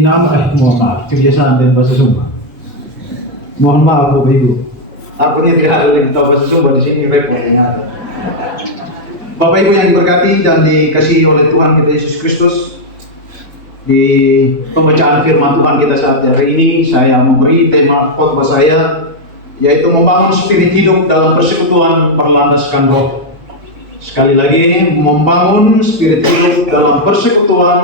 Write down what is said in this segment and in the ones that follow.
mohon maaf, kebiasaan dan bahasa Sumba. Mohon maaf Bapak Ibu. Aku ini tidak ada yang tahu bahasa Sumba di sini repot yang ada. Bapak Ibu yang diberkati dan dikasihi oleh Tuhan kita Yesus Kristus, di pembacaan firman Tuhan kita saat hari ini, saya memberi tema khotbah saya, yaitu membangun spirit hidup dalam persekutuan berlandaskan roh. Sekali lagi, membangun spirit hidup dalam persekutuan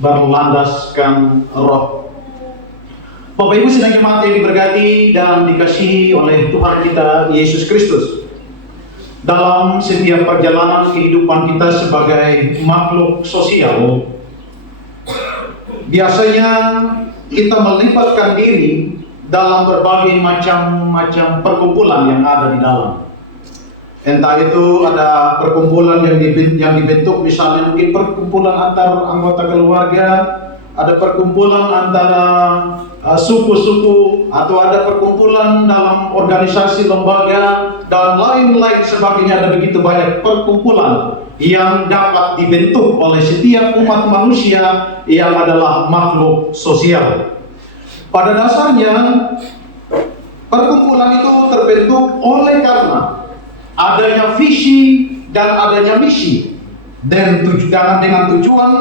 berlandaskan roh. Bapak Ibu sedang jemaat yang diberkati dan dikasihi oleh Tuhan kita Yesus Kristus. Dalam setiap perjalanan kehidupan kita sebagai makhluk sosial, biasanya kita melibatkan diri dalam berbagai macam perkumpulan yang ada di dalam. Entah itu ada perkumpulan yang dibentuk, misalnya mungkin perkumpulan antar anggota keluarga, ada perkumpulan antara suku-suku, atau ada perkumpulan dalam organisasi lembaga, dan lain-lain sebagainya. Ada begitu banyak perkumpulan yang dapat dibentuk oleh setiap umat manusia yang adalah makhluk sosial. Pada dasarnya, perkumpulan itu terbentuk oleh karena adanya visi dan adanya misi, dan dengan tujuan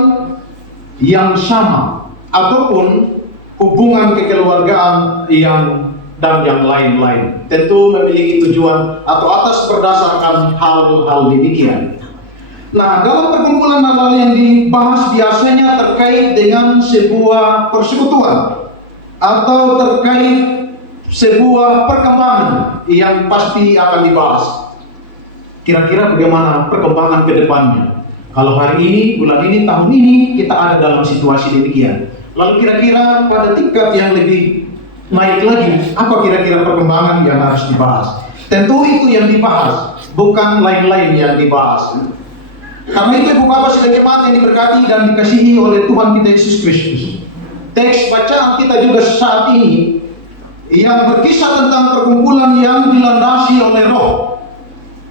yang sama, ataupun hubungan kekeluargaan dan yang lain-lain. Tentu memiliki tujuan atau atas berdasarkan hal-hal demikian. Nah, dalam perkumpulan hal yang dibahas biasanya terkait dengan sebuah persekutuan atau terkait sebuah perkembangan yang pasti akan dibahas. Kira-kira bagaimana perkembangan ke depannya? Kalau hari ini, bulan ini, tahun ini kita ada dalam situasi demikian. Lalu kira-kira pada tingkat yang lebih naik lagi, apa kira-kira perkembangan yang harus dibahas? Tentu itu yang dibahas, bukan lain-lain yang dibahas. Karena itu Ibu Bapak sudah jemaat yang diberkati dan dikasihi oleh Tuhan kita Yesus Kristus. Teks bacaan kita juga saat ini yang berkisah tentang perkumpulan yang dilandasi oleh roh,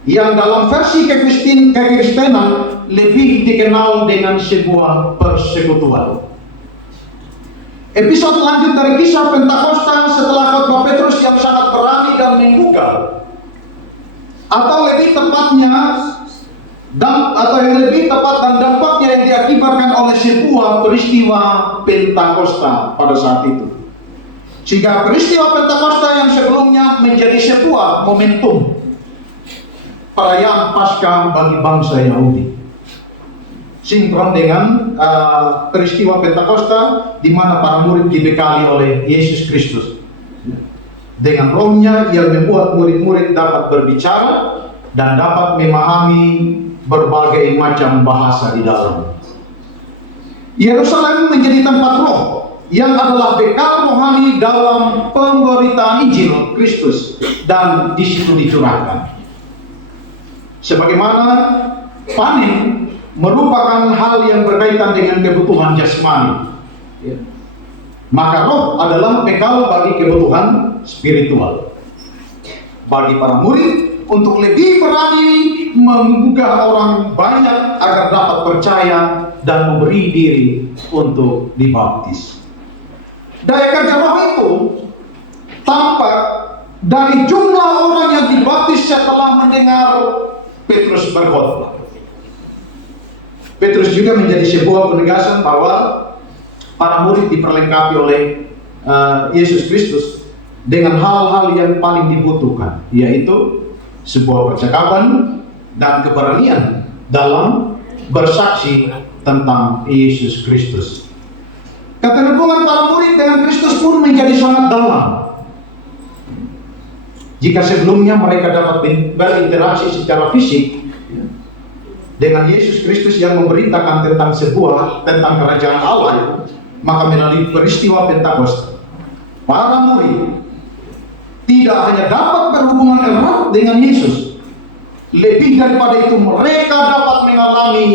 yang dalam versi kekristenan lebih dikenal dengan sebuah persekutuan. Episode lanjut dari kisah Pentakosta setelah khotbah Petrus yang sangat berani dan menggugah, atau lebih tepatnya yang lebih tepat dan dampaknya yang diakibatkan oleh sebuah peristiwa Pentakosta pada saat itu. Sehingga peristiwa Pentakosta yang sebelumnya menjadi sebuah momentum perayaan Paskah bagi bangsa Yahudi, sinkron dengan peristiwa Pentakosta di mana para murid dibekali oleh Yesus Kristus. Dengan rohnya yang membuat murid-murid dapat berbicara dan dapat memahami berbagai macam bahasa di dalam. Yerusalem menjadi tempat roh yang adalah bekal rohani dalam pemberitaan Injil Kristus, dan di situ dicurahkan. Sebagaimana panen merupakan hal yang berkaitan dengan kebutuhan jasmani, maka roh adalah bekal bagi kebutuhan spiritual. Bagi para murid untuk lebih berani menggugah orang banyak agar dapat percaya dan memberi diri untuk dibaptis. Daya kerja roh itu tampak dari jumlah orang yang dibaptis setelah mendengar Petrus berkhotbah. Petrus juga menjadi sebuah penegasan bahwa para murid diperlengkapi oleh Yesus Kristus dengan hal-hal yang paling dibutuhkan, yaitu sebuah percakapan dan keberanian dalam bersaksi tentang Yesus Kristus. Keterhubungan para murid dengan Kristus pun menjadi sangat dalam. Jika sebelumnya mereka dapat berinteraksi secara fisik dengan Yesus Kristus yang memberitakan tentang kerajaan Allah, maka melalui peristiwa Pentakosta, para murid tidak hanya dapat berhubungan erat dengan Yesus, lebih daripada itu mereka dapat mengalami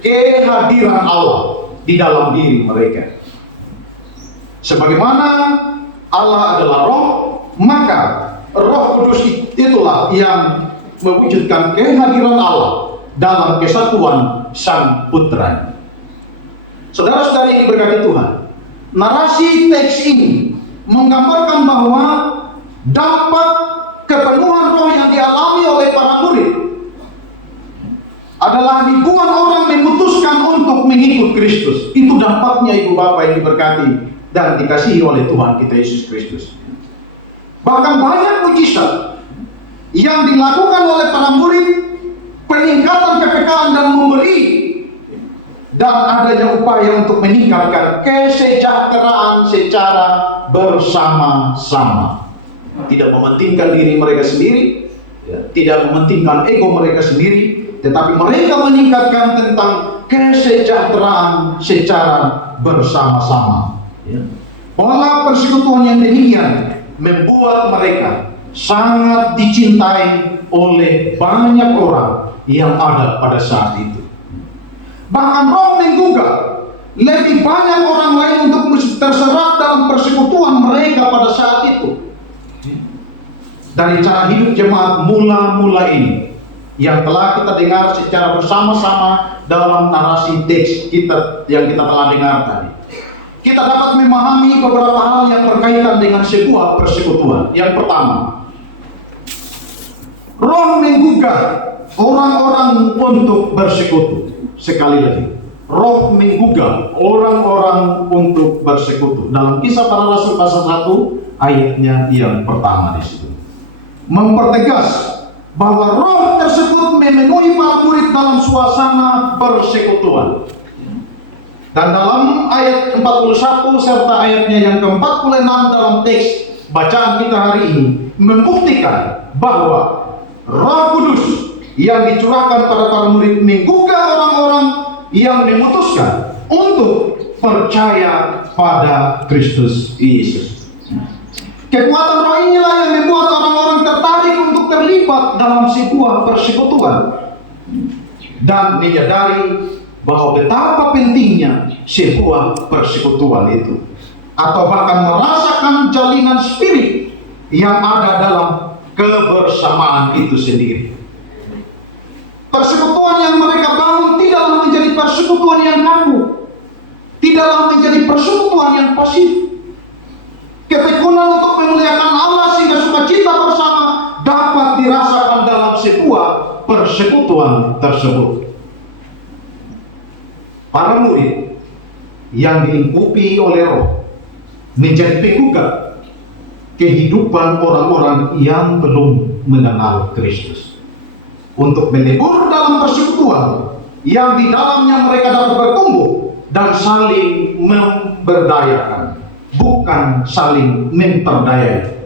kehadiran Allah di dalam diri mereka. Sebagaimana Allah adalah roh, maka Roh Kudus itulah yang mewujudkan kehadiran Allah dalam kesatuan Sang Putra. Saudara-saudari yang diberkati Tuhan, narasi teks ini menggambarkan bahwa dampak kepenuhan roh yang dialami oleh para murid adalah ribuan orang memutuskan untuk mengikut Kristus. Itu dampaknya ibu bapak yang diberkati dan dikasihi oleh Tuhan kita Yesus Kristus. Bahkan banyak mujizat yang dilakukan oleh para murid, peningkatan kepekaan dan memberi, dan adanya upaya untuk meningkatkan kesejahteraan secara bersama-sama. Tidak mementingkan diri mereka sendiri, tidak mementingkan ego mereka sendiri, tetapi mereka meningkatkan tentang kesejahteraan secara bersama-sama. Pola persekutuan yang demikian membuat mereka sangat dicintai oleh banyak orang yang ada pada saat itu. Bahkan roh menggugah lebih banyak orang lain untuk terserat dalam persekutuan mereka pada saat itu. Dari cara hidup jemaat mula-mula ini yang telah kita dengar secara bersama-sama dalam narasi teks kita yang kita telah dengar tadi, kita dapat memahami beberapa hal yang berkaitan dengan sebuah persekutuan. Yang pertama, roh menggugah orang-orang untuk bersekutu. Sekali lagi, roh menggugah orang-orang untuk bersekutu. Dalam Kisah Para Rasul pasal 1 ayatnya yang pertama di situ mempertegas bahwa roh tersebut memenuhi para murid dalam suasana persekutuan. Dan dalam ayat 41 serta ayatnya yang ke-46 dalam teks bacaan kita hari ini membuktikan bahwa Roh Kudus yang dicurahkan pada para murid menggugah orang-orang yang memutuskan untuk percaya pada Kristus Yesus. Kekuatan roh inilah yang membuat orang-orang tertarik untuk terlibat dalam sebuah persekutuan dan menyadari bahwa betapa pentingnya sebuah persekutuan itu, atau bahkan merasakan jalinan spirit yang ada dalam kebersamaan itu sendiri. Persekutuan yang mereka bangun tidaklah menjadi persekutuan yang kaku, tidaklah menjadi persekutuan yang pasif. Ketekunan untuk memuliakan Allah sehingga sukacita bersama dapat dirasakan dalam sebuah persekutuan tersebut. Para murid yang dilingkupi oleh roh menjadi penggugah kehidupan orang-orang yang belum mengenal Kristus, untuk melebur dalam persekutuan yang di dalamnya mereka dapat bertumbuh dan saling memberdayakan, bukan saling memperdayai.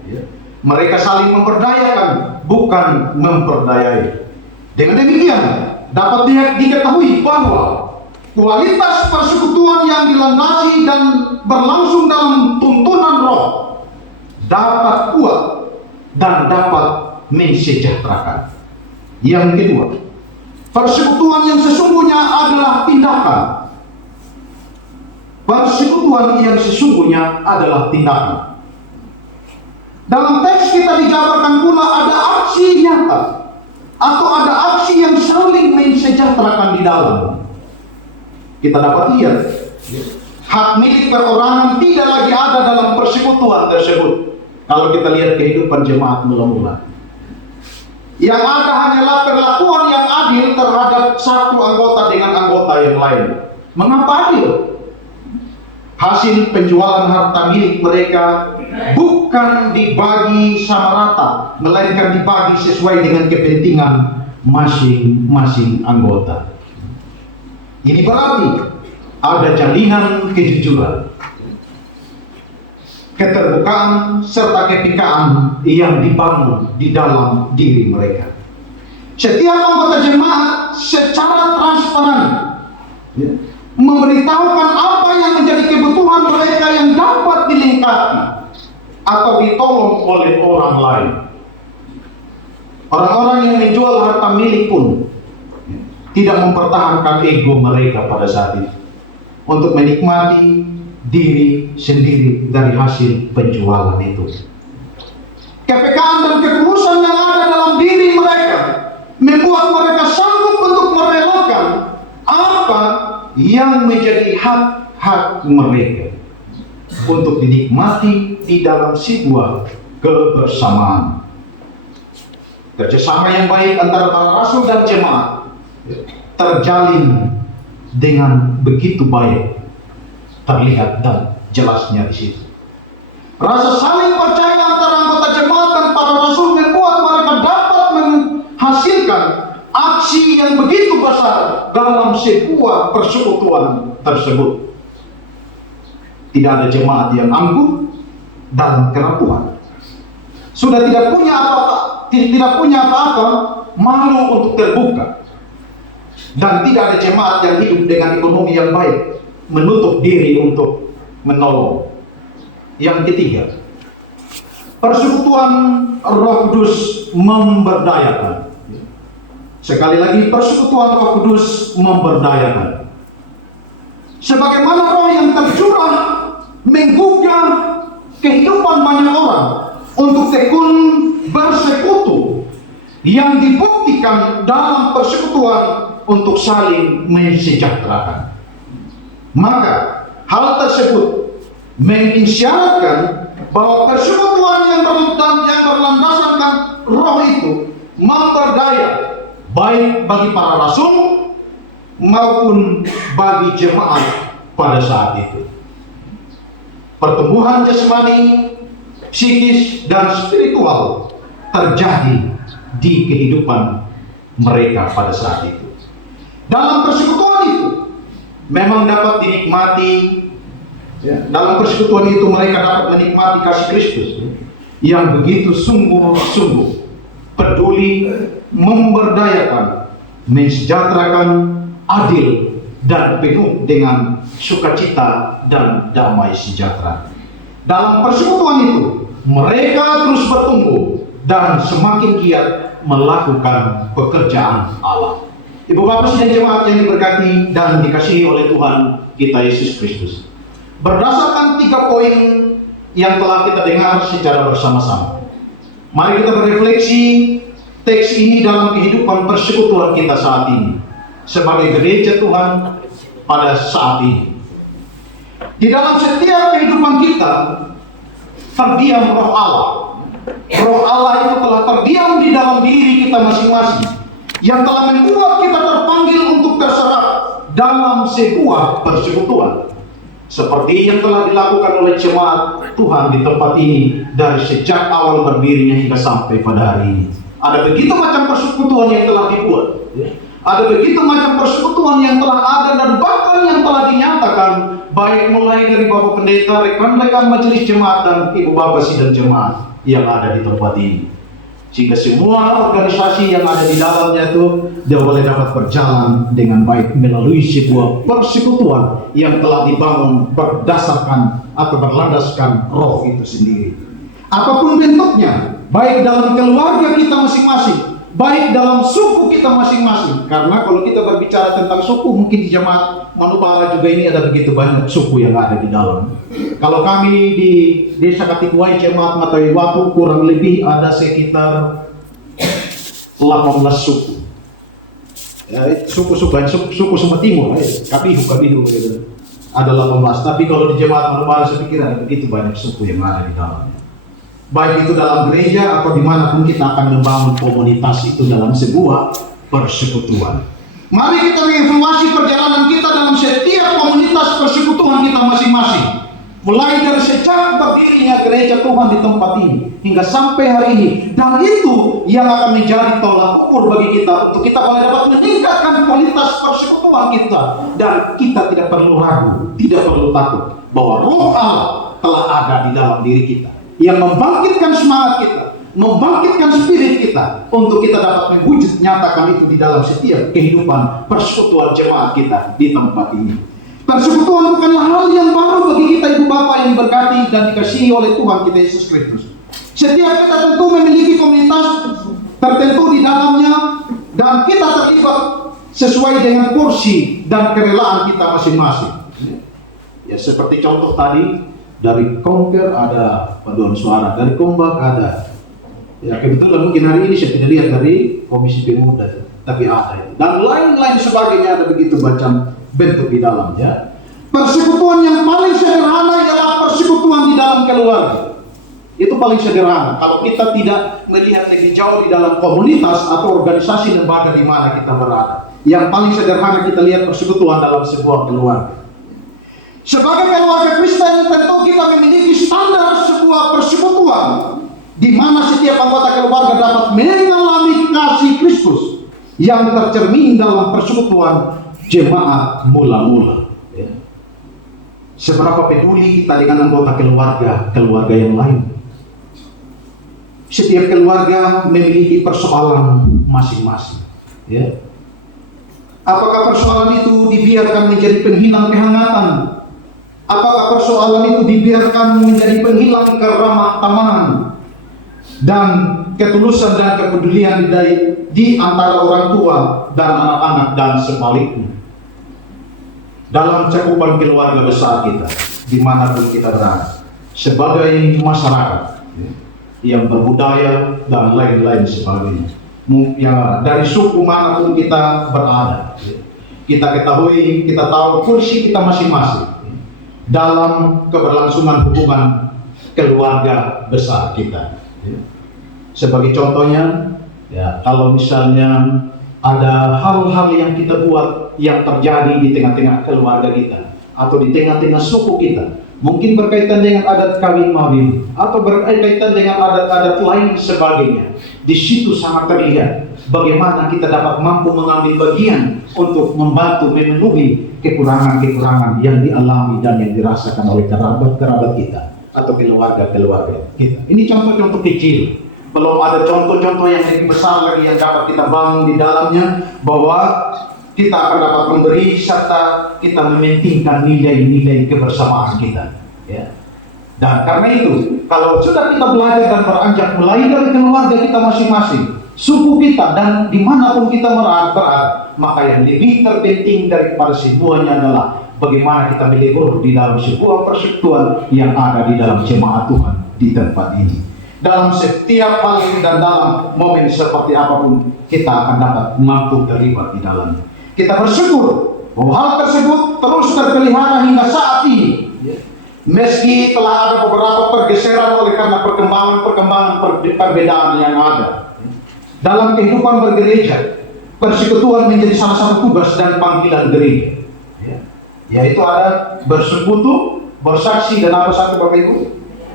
Mereka saling memperdayakan, bukan memperdayai. Dengan demikian dapat diketahui bahwa kualitas persekutuan yang dilandasi dan berlangsung dalam tuntunan roh dapat kuat dan dapat mensejahterakan. Yang kedua, persekutuan yang sesungguhnya adalah tindakan. Persekutuan yang sesungguhnya adalah tindakan. Dalam teks kita dijabarkan pula ada aksi nyata atau ada aksi yang saling mensejahterakan di dalam. Kita dapat lihat hak milik perorangan tidak lagi ada dalam persekutuan tersebut. Kalau kita lihat kehidupan jemaat mula-mula, yang ada hanyalah perlakuan yang adil terhadap satu anggota dengan anggota yang lain. Mengapa adil? Hasil penjualan harta milik mereka bukan dibagi sama rata, melainkan dibagi sesuai dengan kepentingan masing-masing anggota. Ini berarti ada jalinan kejujuran, keterbukaan, serta kepekaan yang dibangun di dalam diri mereka. Setiap anggota jemaat secara transparan memberitahukan apa yang menjadi kebutuhan mereka yang dapat dilengkapi atau ditolong oleh orang lain. Orang-orang yang menjual harta milik pun tidak mempertahankan ego mereka pada saat itu untuk menikmati diri sendiri dari hasil penjualan itu. Kepekaan dan ketulusan yang ada dalam diri mereka membuat mereka sanggup untuk merelakan apa yang menjadi hak-hak mereka. untuk dinikmati di dalam sebuah kebersamaan. Kerjasama yang baik antara para rasul dan jemaat terjalin dengan begitu baik, terlihat dan jelasnya di situ. Rasa saling percaya antara anggota jemaat dan para rasul membuat mereka dapat menghasilkan aksi yang begitu besar dalam sebuah persekutuan tersebut. Tidak ada jemaat yang angkuh dalam kerapuhan. Sudah tidak punya apa-apa, malu untuk terbuka. Dan tidak ada jemaat yang hidup dengan ekonomi yang baik, menutup diri untuk menolong. Yang ketiga, persekutuan Roh Kudus memberdayakan. Sekali lagi, persekutuan Roh Kudus memberdayakan. Sebagaimana roh yang tercurah menggugah kehidupan banyak orang untuk tekun bersekutu, yang dibuktikan dalam persekutuan untuk saling mensejahterakan. Maka hal tersebut mengisyaratkan bahwa persekutuan yang berlandaskan roh itu memperdaya baik bagi para rasul maupun bagi jemaat pada saat itu. Pertumbuhan jasmani, psikis, dan spiritual terjadi di kehidupan mereka pada saat itu. Dalam persekutuan itu memang dapat dinikmati, dalam persekutuan itu mereka dapat menikmati kasih Kristus yang begitu sungguh-sungguh peduli, memberdayakan, mensejahterakan, adil, dan penuh dengan sukacita dan damai sejahtera. Dalam persekutuan itu mereka terus bertumbuh dan semakin giat melakukan pekerjaan Allah. Ibu Bapak dan jemaat yang diberkati dan dikasihi oleh Tuhan kita Yesus Kristus, berdasarkan 3 poin yang telah kita dengar secara bersama-sama, mari kita berefleksi teks ini dalam kehidupan persekutuan kita saat ini sebagai gereja Tuhan pada saat ini. Di dalam setiap kehidupan kita terdiam roh Allah. Roh Allah itu telah terdiam di dalam diri kita masing-masing, yang telah membuat kita terpanggil untuk terserap dalam sebuah persekutuan, seperti yang telah dilakukan oleh jemaat Tuhan di tempat ini dari sejak awal berdirinya hingga sampai pada hari ini. Ada begitu macam persekutuan yang telah dibuat, ada begitu macam persekutuan yang telah ada dan bahkan yang telah dinyatakan, baik mulai dari Bapak Pendeta, rekan-rekan majelis jemaat, dan Ibu Bapak Sidang Jemaat yang ada di tempat ini. Sehingga semua organisasi yang ada di dalamnya itu dia boleh dapat berjalan dengan baik melalui sebuah persekutuan yang telah dibangun berdasarkan atau berlandaskan roh itu sendiri. Apapun bentuknya, baik dalam keluarga kita masing-masing, baik dalam suku kita masing-masing. Karena kalau kita berbicara tentang suku, mungkin di jemaat Manubara juga ini ada begitu banyak suku yang ada di dalam. Kalau kami di Desa Katikuai Jemaat Matai Watu kurang lebih ada sekitar 18 suku. Suku Sumba Timur, Kabihu gitu. Ada 18. Tapi kalau di Jemaat Manubara saya pikir ada begitu banyak suku yang ada di dalamnya. Baik itu dalam gereja atau dimanapun kita akan membangun komunitas itu dalam sebuah persekutuan. Mari kita mengevaluasi perjalanan kita dalam setiap komunitas persekutuan kita masing-masing. Mulai dari sejak berdirinya gereja Tuhan di tempat ini hingga sampai hari ini. Dan itu yang akan menjadi tolak ukur bagi kita untuk kita boleh dapat meningkatkan kualitas persekutuan kita. Dan kita tidak perlu ragu, tidak perlu takut bahwa roh Allah telah ada di dalam diri kita, yang membangkitkan semangat kita, membangkitkan spirit kita untuk kita dapat mewujud nyatakan itu di dalam setiap kehidupan persekutuan jemaat kita di tempat ini. Persekutuan bukanlah hal yang baru bagi kita Ibu Bapak yang diberkati dan dikasihi oleh Tuhan kita Yesus Kristus. Setiap kita tentu memiliki komunitas tertentu di dalamnya dan kita terlibat sesuai dengan porsi dan kerelaan kita masing-masing. Ya, seperti contoh tadi, dari Konker ada paduan suara, dari Kombak ada. Ya, kebetulan mungkin hari ini saya tidak lihat dari Komisi Pemuda, tapi ada itu. Dan lain-lain sebagainya, ada begitu macam bentuk di dalamnya. Persekutuan yang paling sederhana ialah persekutuan di dalam keluarga. Itu paling sederhana. Kalau kita tidak melihat lebih jauh di dalam komunitas atau organisasi lembaga di mana kita berada, yang paling sederhana kita lihat persekutuan dalam sebuah keluarga. Sebagai keluarga Kristen, tentu kita memiliki standar sebuah persekutuan di mana setiap anggota keluarga dapat mengalami kasih Kristus yang tercermin dalam persekutuan jemaat mula-mula. Seberapa peduli kita dengan anggota keluarga yang lain. Setiap keluarga memiliki persoalan masing-masing. Ya. Apakah persoalan itu dibiarkan menjadi penghilang kehangatan? Apakah persoalan itu dibiarkan menjadi penghilang keramah tamahan dan ketulusan dan kepedulian di antara orang tua dan anak-anak dan sebaliknya? Dalam cakupan keluarga besar kita, dimanapun kita berada, sebagai masyarakat yang berbudaya dan lain-lain sebagainya, ya, dari suku manapun kita berada, kita ketahui, kita tahu kursi kita masing-masing dalam keberlangsungan hubungan keluarga besar kita. Sebagai contohnya, ya, kalau misalnya ada hal-hal yang kita buat yang terjadi di tengah-tengah keluarga kita atau di tengah-tengah suku kita, mungkin berkaitan dengan adat kawin mawin atau berkaitan dengan adat-adat lain sebagainya. Di situ sangat terlihat bagaimana kita dapat mampu mengambil bagian untuk membantu memenuhi kekurangan-kekurangan yang dialami dan yang dirasakan oleh kerabat-kerabat kita atau keluarga-keluarga kita. Ini contoh-contoh kecil. Belum ada contoh-contoh yang lebih besar lagi yang dapat kita bangun di dalamnya, bahwa kita akan dapat memberi serta kita mementingkan nilai-nilai kebersamaan kita. Ya. Dan karena itu, kalau sudah kita belajar dan beranjak mulai dari keluarga kita masing-masing, suku kita dan dimanapun kita berada, maka yang lebih terpenting daripada semuanya adalah bagaimana kita melebur di dalam sebuah persekutuan yang ada di dalam jemaat Tuhan di tempat ini. Dalam setiap hal dan dalam momen seperti apapun, kita akan dapat mampu terlibat di dalamnya. Kita bersyukur bahwa hal tersebut terus terpelihara hingga saat ini. Meski telah ada beberapa pergeseran oleh karena perkembangan perbedaan yang ada. Dalam kehidupan bergereja, persekutuan menjadi salah satu tugas dan panggilan gereja. Yaitu ada bersekutu, bersaksi, dan apa satu Bapak Ibu?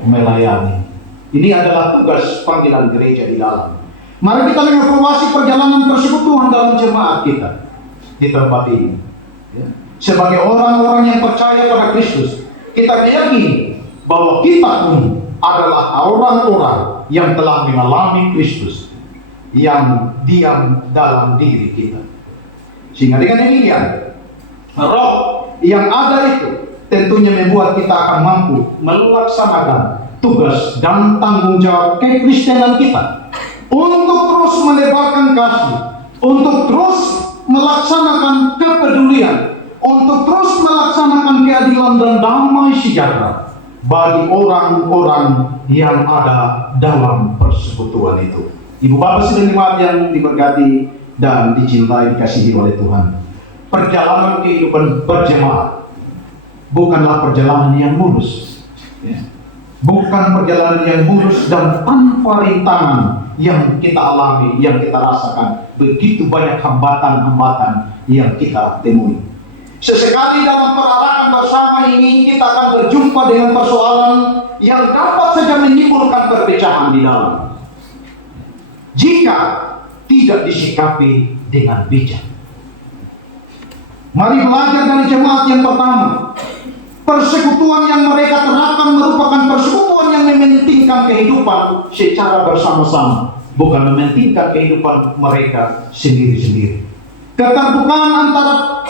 Melayani. Ini adalah tugas panggilan gereja di dalam. Mari kita mengevaluasi perjalanan persekutuan dalam jemaat kita di tempat ini. Sebagai orang-orang yang percaya pada Kristus, kita meyakini bahwa kita pun adalah orang-orang yang telah mengalami Kristus yang diam dalam diri kita. Sehingga dengan demikian, roh yang ada itu tentunya membuat kita akan mampu melaksanakan tugas dan tanggung jawab kekristenan kita untuk terus menebarkan kasih, untuk terus melaksanakan kepedulian, untuk terus melaksanakan keadilan dan damai sejahtera bagi orang-orang yang ada dalam persekutuan itu. Ibu Bapak Saudara jemaat yang diberkati dan dicintai dikasihi oleh Tuhan, perjalanan kehidupan berjemaat bukanlah perjalanan yang mulus, bukan perjalanan yang mulus dan tanpa rintangan yang kita alami, yang kita rasakan. Begitu banyak hambatan-hambatan yang kita temui. Sesekali dalam perjalanan bersama ini kita akan berjumpa dengan persoalan yang dapat saja menimbulkan perpecahan di dalam, jika tidak disikapi dengan bijak. Mari belajar dari jemaat yang pertama. Persekutuan yang mereka terapkan merupakan persekutuan yang mementingkan kehidupan secara bersama-sama, bukan mementingkan kehidupan mereka sendiri-sendiri. Keterbukaan antara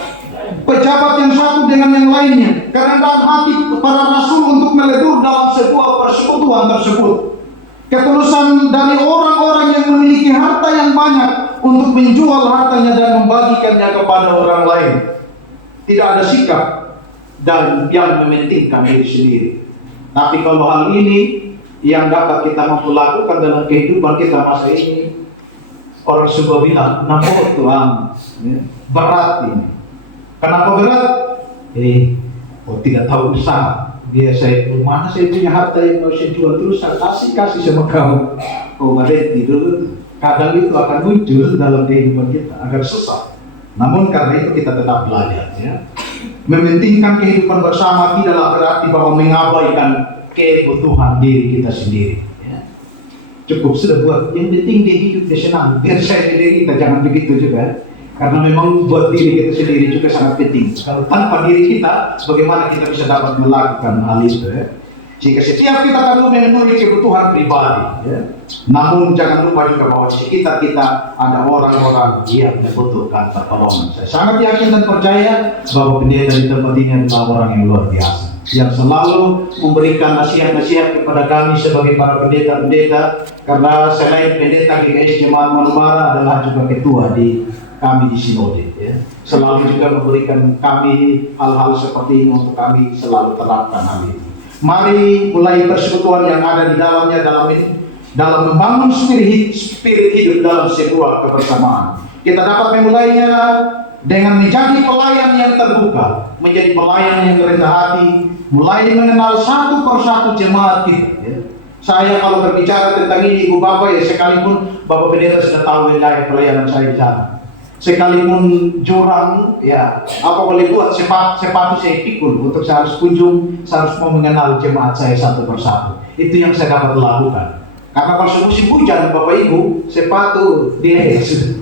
pejabat yang satu dengan yang lainnya, kerendahan hati para rasul untuk melebur dalam sebuah persekutuan tersebut, ketulusan dari orang-orang yang memiliki harta yang banyak untuk menjual hartanya dan membagikannya kepada orang lain. Tidak ada sikap dan yang mementingkan diri sendiri. Tapi kalau hal ini yang dapat kita mampu lakukan dalam kehidupan kita masa ini, orang sebuah bilang, Tuhan, berat ini. Kenapa berat? tidak tahu usaha. Dia saya mana saya punya harta yang mau saya jual terus saya kasih sama kamu. Berhenti dulu. Kadang itu akan muncul dalam kehidupan kita agar susah. Namun karena itu kita tetap belajar, ya. Mementingkan kehidupan bersama tidaklah berarti bahwa mengabaikan kebutuhan diri kita sendiri. Ya. Cukup sudah buat yang penting dia hidup dia senang. Biar saya sendiri kita jangan begitu juga. Karena memang buat diri kita sendiri juga sangat penting. Kalau tanpa diri kita, bagaimana kita bisa dapat melakukan hal itu? Ya? Jika setiap kita perlu memenuhi kebutuhan pribadi, ya. Namun jangan lupa juga bahwa di sekitar kita ada orang-orang yang membutuhkan pertolongan. Saya sangat yakin dan percaya bahwa pendeta di tempat ini adalah orang yang luar biasa, yang selalu memberikan nasihat-nasihat kepada kami sebagai para pendeta-pendeta. Karena selain pendeta GKS Jemaat Manubara adalah juga ketua di kami di Sinode, ya. Selalu juga memberikan kami hal-hal seperti ini untuk kami selalu terapkan hal ini. Mari mulai persekutuan yang ada di dalamnya dalam membangun spirit hidup dalam sebuah kebersamaan. Kita dapat memulainya dengan menjadi pelayan yang terbuka, menjadi pelayan yang rendah hati, mulai mengenal satu persatu jemaat kita. Ya. Saya kalau berbicara tentang ini Ibu Bapak, ya sekalipun Bapak Pendeta sudah tahu wilayah pelayanan saya di sana. Sekalipun jurang, ya apa boleh buat sepatu saya pikul untuk saya harus kunjung, saya harus mau mengenal jemaat saya satu persatu. Itu yang saya dapat lakukan. Karena kalau musim hujan Bapak Ibu, sepatu dia sudah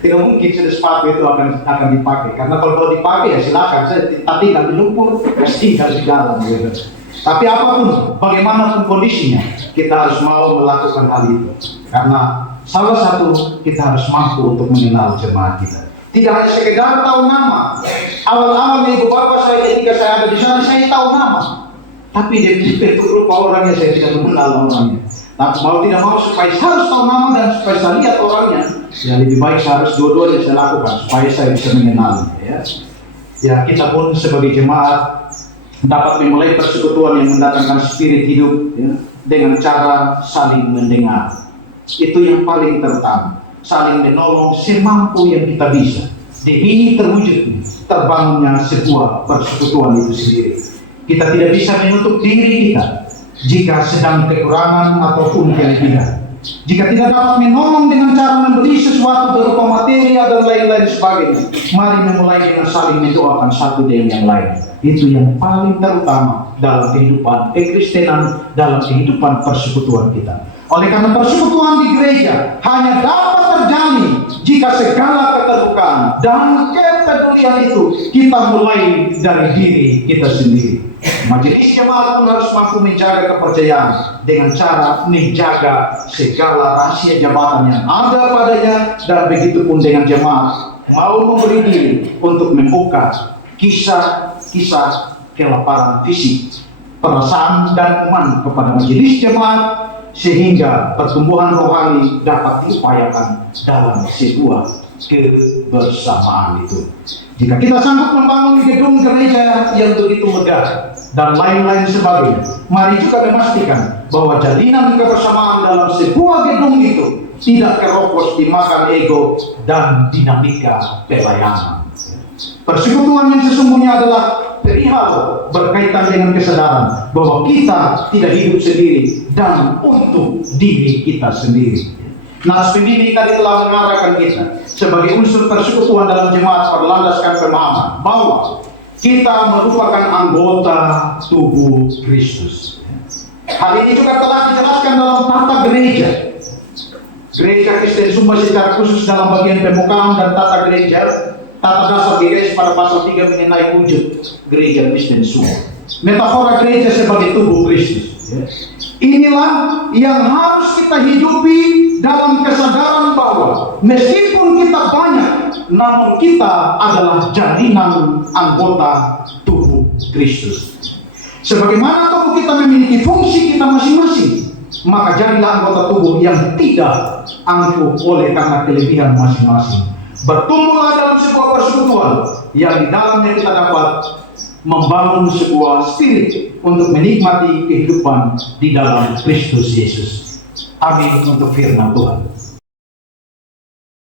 tidak mungkin sudah sepatu itu akan dipakai. Karena kalau dipakai ya silakan, saya tinggal di lumpur, tinggal di dalam. Gitu. Tapi apapun, bagaimanapun kondisinya, kita harus mau melakukan hal itu. Karena salah satu, kita harus mampu untuk mengenal jemaat kita. Tidak hanya sekedar tahu nama. Awal-awalnya Ibu Bapak saya ketika saya ada di sana, saya tahu nama. Tapi dia bentuk rupa orangnya saya tidak mengenal orangnya. Tapi mau tidak mau supaya saya harus tahu nama dan supaya saya lihat orangnya, ya lebih baik saya harus dua-duanya saya lakukan supaya saya bisa mengenalnya. Ya kita pun sebagai jemaat dapat memulai persekutuan yang mendatangkan spirit hidup, ya, dengan cara saling mendengar. Itu yang paling terutama, saling menolong semampu yang kita bisa. Demi terwujud terbangunnya sebuah persekutuan itu sendiri. Kita tidak bisa menutup diri kita jika sedang kekurangan ataupun kelebihan. Jika tidak dapat menolong dengan cara memberi sesuatu berupa materi dan lain-lain sebagainya, mari memulai dengan saling mendoakan satu dengan yang lain. Itu yang paling terutama dalam kehidupan kekristenan, dalam kehidupan persekutuan kita. Oleh karena persekutuan di gereja hanya dapat terjalin jika segala keterbukaan dan kepedulian itu kita mulai dari diri kita sendiri. Majelis jemaat pun harus mampu menjaga kepercayaan dengan cara menjaga segala rahasia jabatan yang ada padanya, dan begitu pun dengan jemaat mau memberi diri untuk membuka kisah-kisah kelaparan fisik, perasaan dan iman kepada majelis jemaat, sehingga pertumbuhan rohani dapat diupayakan dalam sebuah kebersamaan itu. Jika kita sanggup membangun gedung gereja yang begitu megah dan lain-lain sebagainya, mari juga memastikan bahwa jalinan kebersamaan dalam sebuah gedung itu tidak keropos dimakan ego dan dinamika pelayanan. Persekutuan yang sesungguhnya adalah perihal berkaitan dengan kesadaran bahwa kita tidak hidup sendiri dan untuk diri kita sendiri. Nas pembimbing tadi telah mengarahkan kita sebagai unsur persekutuan dalam jemaat berlandaskan pemahaman bahwa kita merupakan anggota tubuh Kristus. Hal ini juga telah dijelaskan dalam tata gereja. Gereja Kristen Sumba secara khusus dalam bagian pembukaan dan tata gereja, tata dasar GKS pada pasal 3 mengenai wujud gereja Kristen Sumba. Metafora gereja sebagai tubuh Kristus. Inilah yang harus kita hidupi dalam kesadaran bahwa meskipun kita banyak, namun kita adalah jalinan anggota tubuh Kristus. Sebagaimana tubuh kita memiliki fungsi kita masing-masing, maka jadilah anggota tubuh yang tidak angkuh oleh karena kelebihan masing-masing. Bertumbuhlah dalam sebuah persekutuan yang di dalamnya kita dapat membangun sebuah spirit untuk menikmati kehidupan di dalam Kristus Yesus. Amin untuk firman Tuhan.